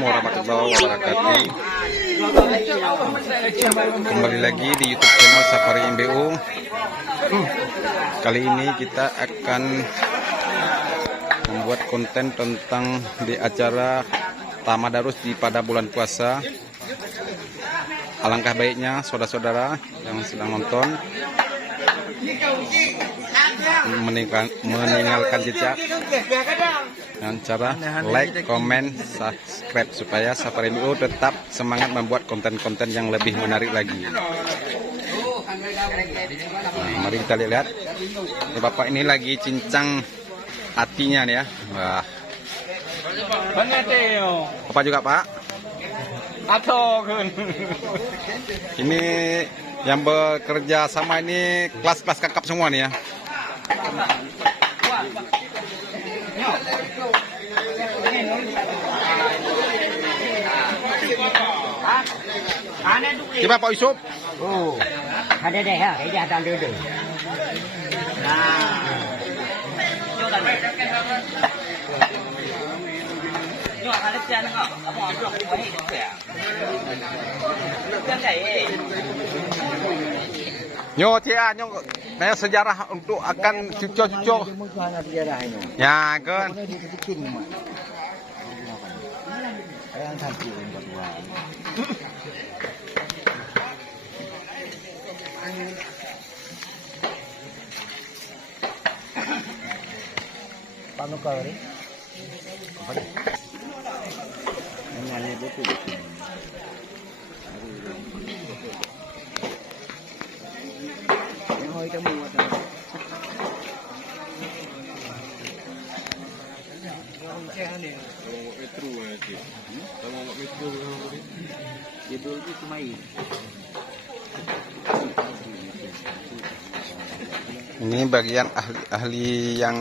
warahmatullahi wabarakatuh. Kembali lagi di YouTube channel Safari MBO. Kali ini kita akan membuat konten tentang di acara Tamadharus pada bulan puasa. Alangkah baiknya saudara-saudara yang sedang nonton meninggalkan jejak dengan cara like, comment, subscribe supaya Safari MBO tetap semangat membuat konten-konten yang lebih menarik lagi. Nah, mari kita lihat. Ini Bapak ini lagi cincang hatinya nih ya. Wah. Bapak juga Pak? Ini yang bekerja sama ini kelas-kelas kakap semua nih ya. Coba Pak Yusuf. Oh, ada deh ya, ini ada dulu. Nah, Nyo cia nyo nanya sejarah untuk akan cucu-cucu. Ya kan. paano ka rin? Ini bagian ahli-ahli yang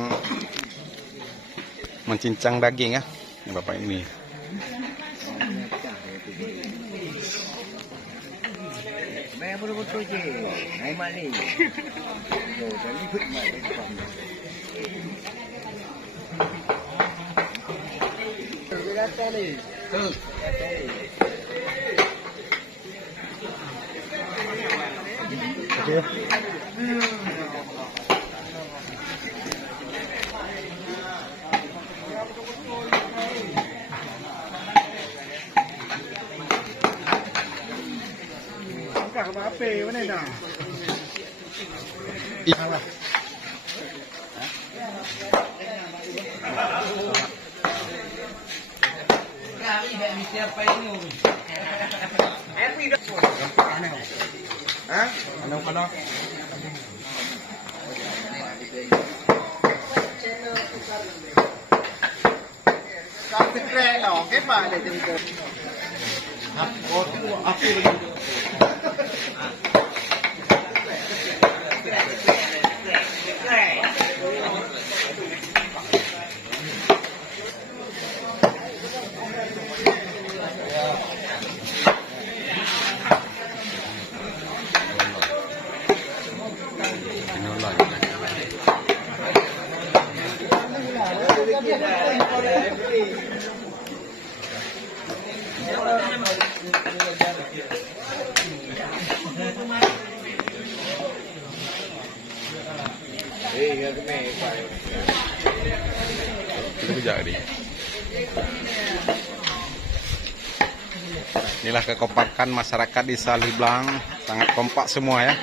mencincang daging ya, Bapak ini. Inilah kekompakan masyarakat di Salihblang, sangat kompak semua ya.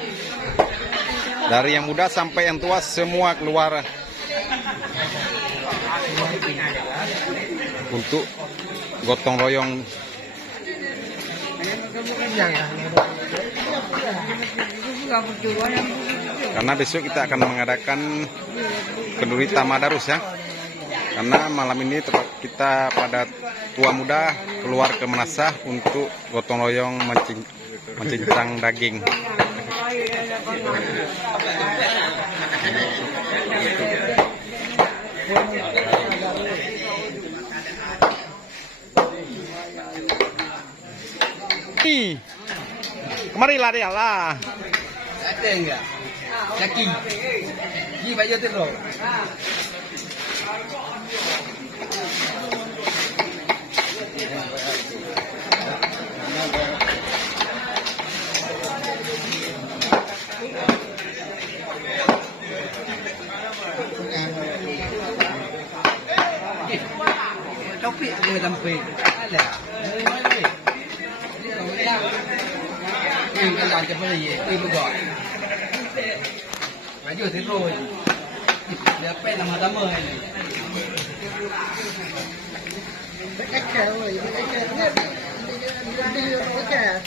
Dari yang muda sampai yang tua semua keluar untuk gotong royong. Karena besok kita akan mengadakan kenduri Tamadharus ya. Karena malam ini tepat kita pada tua muda keluar ke Manasah untuk gotong royong mencincang daging. Kemarilah dia lah. ada enggak? Yakin? Ini Pak Jotin loh. Tupik dia tampil. Alah. Cái làm cho mấy gì tôi mới gọi phải vừa thế rồi để quen làm tấm mười cái cách kẻ rồi cái cách kẻ nhất đi cái kẻ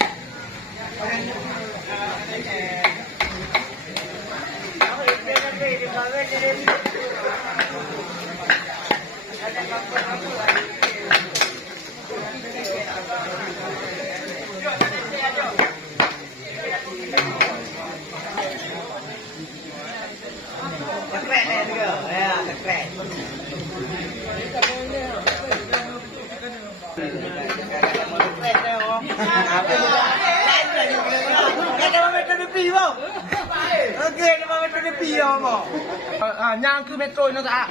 Nhang cứ metro nó ra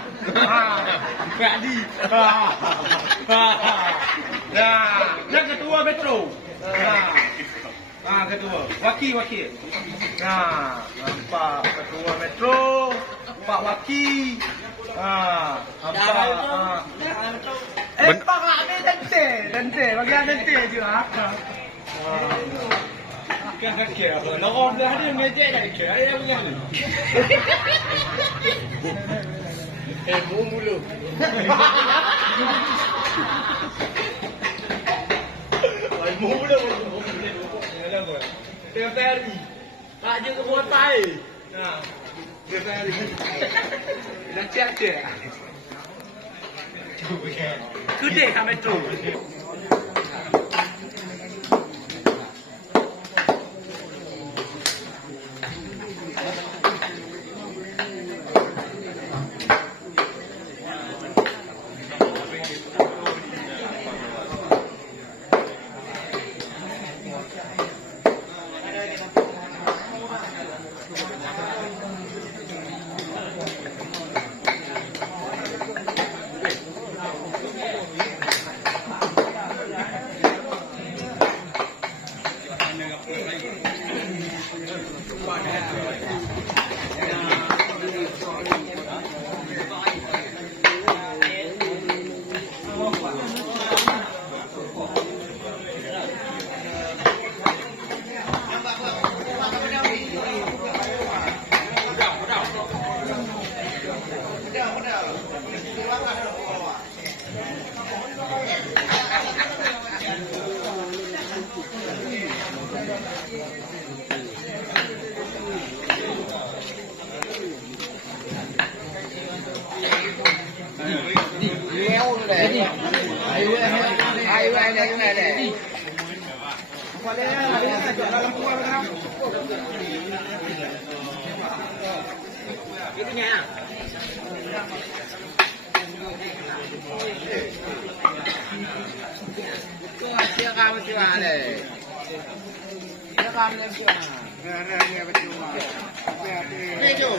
mẹ đi nhang ketua metro ketua wakil Pak ketua metro Pak wakil Pak Ame dente bagian dente juga Kan kira nó còn ra đi nghe chết này kira em nghe mulu mulu TVRI tak je ke botai TVRI nak cek gede sampai tu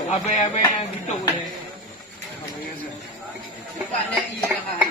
Abe yang gitu boleh. Cepatnya iya kan.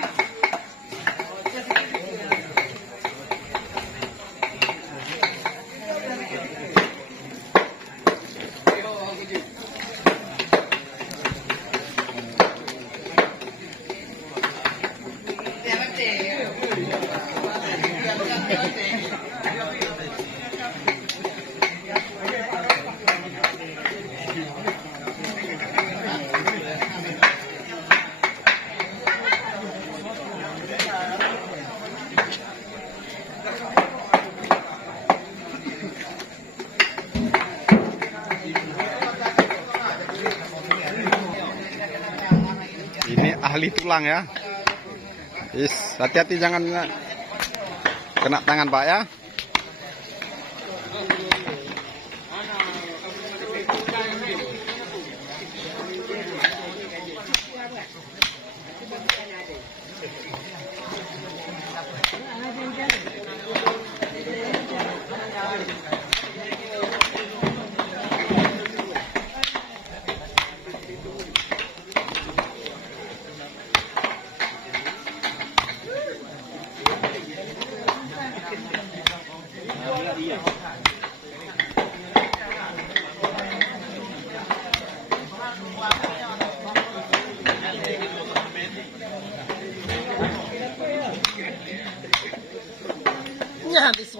Ini ahli tulang ya. Hati-hati jangan kena tangan Pak ya.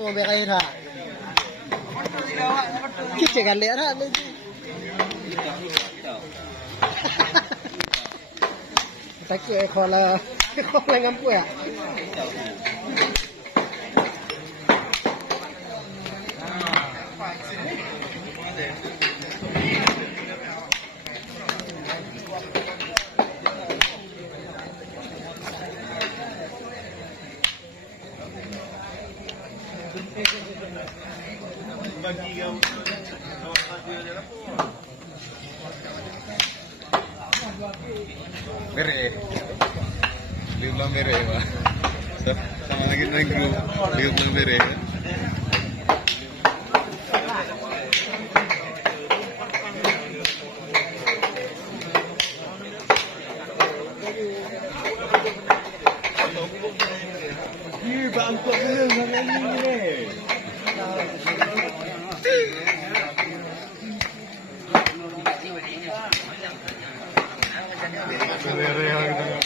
mau berakhir ha. Kita kan lihat ha. Sakit kalau ngampu ya. Bere. Dia bilang bere, Pak. Sama lagi naik grup. Dia bilang bere. Bangkok dulu sama ini. Bere.